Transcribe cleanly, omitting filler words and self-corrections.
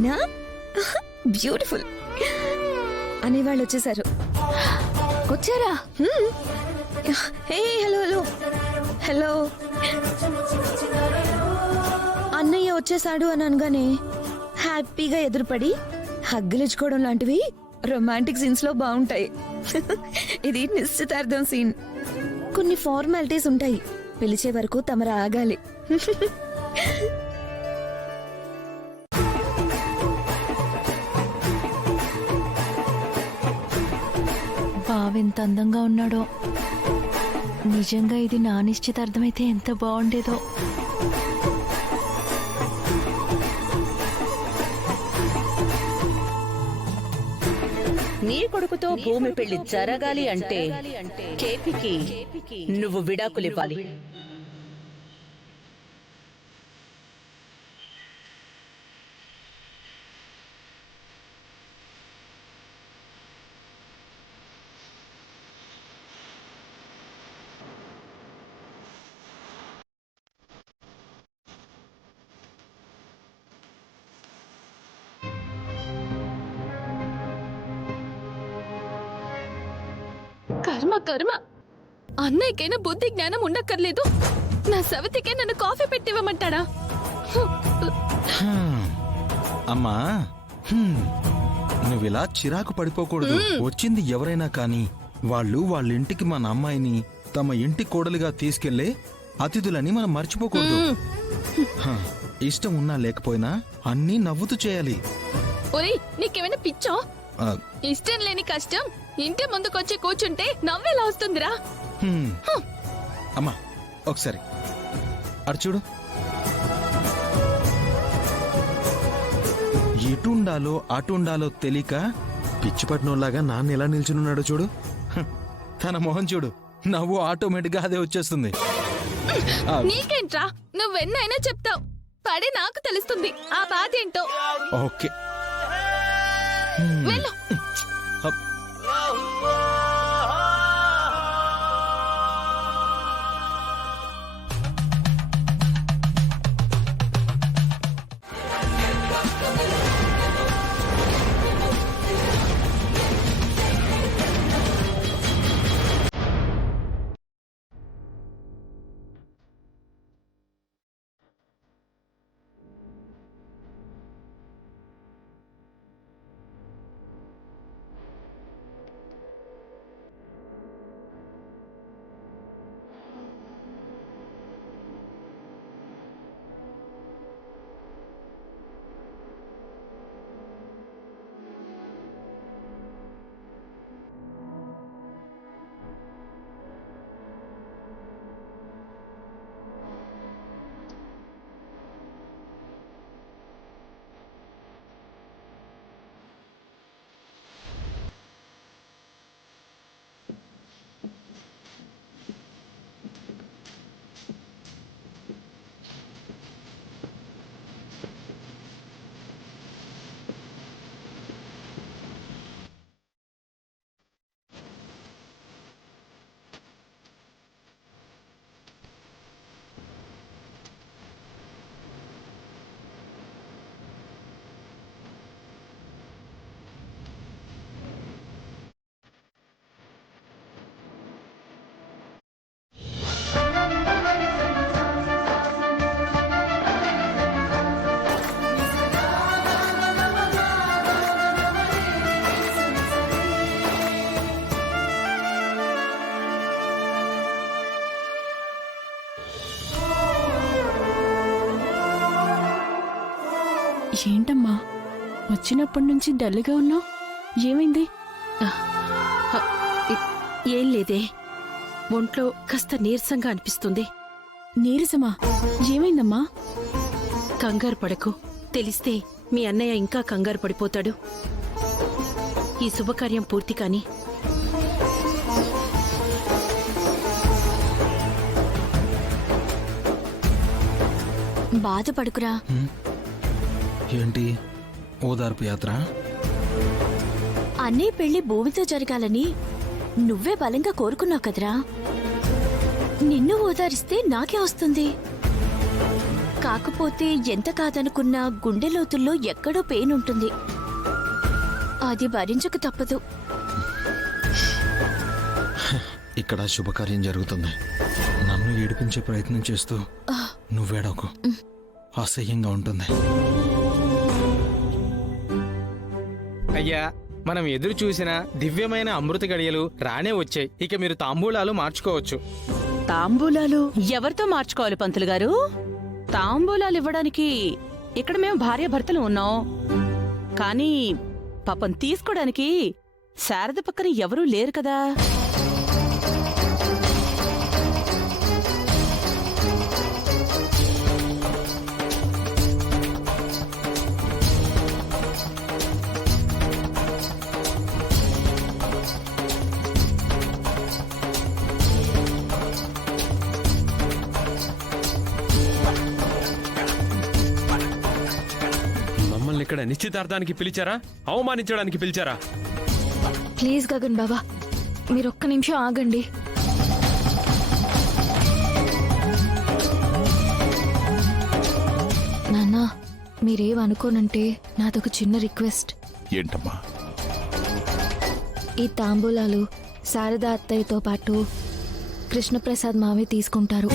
అవునా? బ్యూటిఫుల్. అనేవాళ్ళు వచ్చేసారు. వచ్చారా? హే, హలో హలో హలో. అన్నయ్య వచ్చేసాడు అని అనగానే హ్యాపీగా ఎదురుపడి హగ్గులిచ్చుకోవడం లాంటివి రొమాంటిక్ సీన్స్ లో బాగుంటాయి. ఇది నిశ్చితార్థం సీన్. కొన్ని ఫార్మాలిటీస్ ఉంటాయి. పిలిచే వరకు తమరు ఆగాలి. బావెంత అందంగా ఉన్నాడో. నిజంగా ఇది నా నిశ్చితార్థమైతే ఎంత బాగుండేదో. నీ కొడుకుతో భూమి పెళ్లి జరగాలి అంటే కేపీకి నువ్వు విడాకులివ్వాలి. కర్మ కర్మ, అన్నయ్యకైనా బుద్ధి జ్ఞానం ఉండక్కర్లేదు. నా సవితికే నన్ను కాఫీ పెట్టివ్వమంటాడా? అమ్మా, నువ్విలా చిరాకు పడిపోకూడదు. వచ్చింది ఎవరైనా కాని వాళ్ళు వాళ్ళ ఇంటికి మన అమ్మాయిని తమ ఇంటి కోడలిగా తీసుకెళ్లే అతిథులని మనం మర్చిపోకూడదు. ఇష్టం ఉన్నా లేకపోయినా అన్నీ నవ్వుతూ చేయాలి. ఒరేయ్, నీకేమైనా పిచ్చో? ఇష్టం లేని కష్టం ఇంటి ముందుకొచ్చి కూర్చుంటే నవ్వేలా వస్తుందిరా? అమ్మా, ఒకసారి అటు చూడు. ఎటుండాలో అటుండాలో తెలియక పిచ్చిపట్నంలాగా నాన్న ఎలా నిల్చునున్నాడో చూడు. తన మొహం చూడు, నవ్వు ఆటోమేటిక్ గా అదే వచ్చేస్తుంది. నీకేంట్రా, నువ్వెన్నైనా చెప్తావు. పడి నాకు తెలుస్తుంది ఆ బాధ ఏంటో. ఓకే, వెళ్ళు. ఏంటమ్మా, వచ్చినప్పటి నుంచి డల్గా ఉన్నావు? ఏమైంది? ఏం లేదే, ఒంట్లో కాస్త నీరసంగా అనిపిస్తుంది. నీరసమా? ఏమైందమ్మా? కంగారు పడకు. తెలిస్తే మీ అన్నయ్య ఇంకా కంగారు పడిపోతాడు. ఈ శుభకార్యం పూర్తి కాని బాధపడుకురా. ఏంటి ఓదార్పు యాత్ర? అన్నీ పెళ్లి భూమితో జరగాలని నువ్వే బలంగా కోరుకున్నావు కదరా. నిన్ను ఓదారిస్తే నాకే వస్తుంది. కాకపోతే ఎంత కాదనుకున్నా గుండె లోతుల్లో ఎక్కడో పెయిన్ ఉంటుంది. అది భరించక తప్పదు. ఇక్కడ శుభకార్యం జరుగుతుంది. నన్ను ఏడిపించే ప్రయత్నం చేస్తూ నువ్వేడకు, అసహ్యంగా ఉంటుంది. అయ్యా, మనం ఎదురు చూసిన దివ్యమైన అమృత గడియలు రానే వచ్చాయి. ఇక మీరు తాంబూలాలు మార్చుకోవచ్చు. తాంబూలాలు ఎవరితో మార్చుకోవాలి పంతులు గారు? తాంబూలాలు ఇవ్వడానికి ఇక్కడ మేము భార్యాభర్తలు ఉన్నాం. కానీ పాపం తీసుకోవడానికి శారద పక్కన ఎవరూ లేరు కదా. మమ్మల్ని ఇక్కడ నిశ్చితార్థానికి పిలిచారా, అవమానించడానికి పిలిచారా? ప్లీజ్ గగన్ బాబా, మీరు ఒక్క నిమిషం ఆగండి. నాన్న, మీరేమనుకోనంటే నాదొక చిన్న రిక్వెస్ట్. ఏంటమ్మా? ఈ తాంబూలాలు శారదా అత్తయ్యతో పాటు కృష్ణప్రసాద్ మావే తీసుకుంటారు.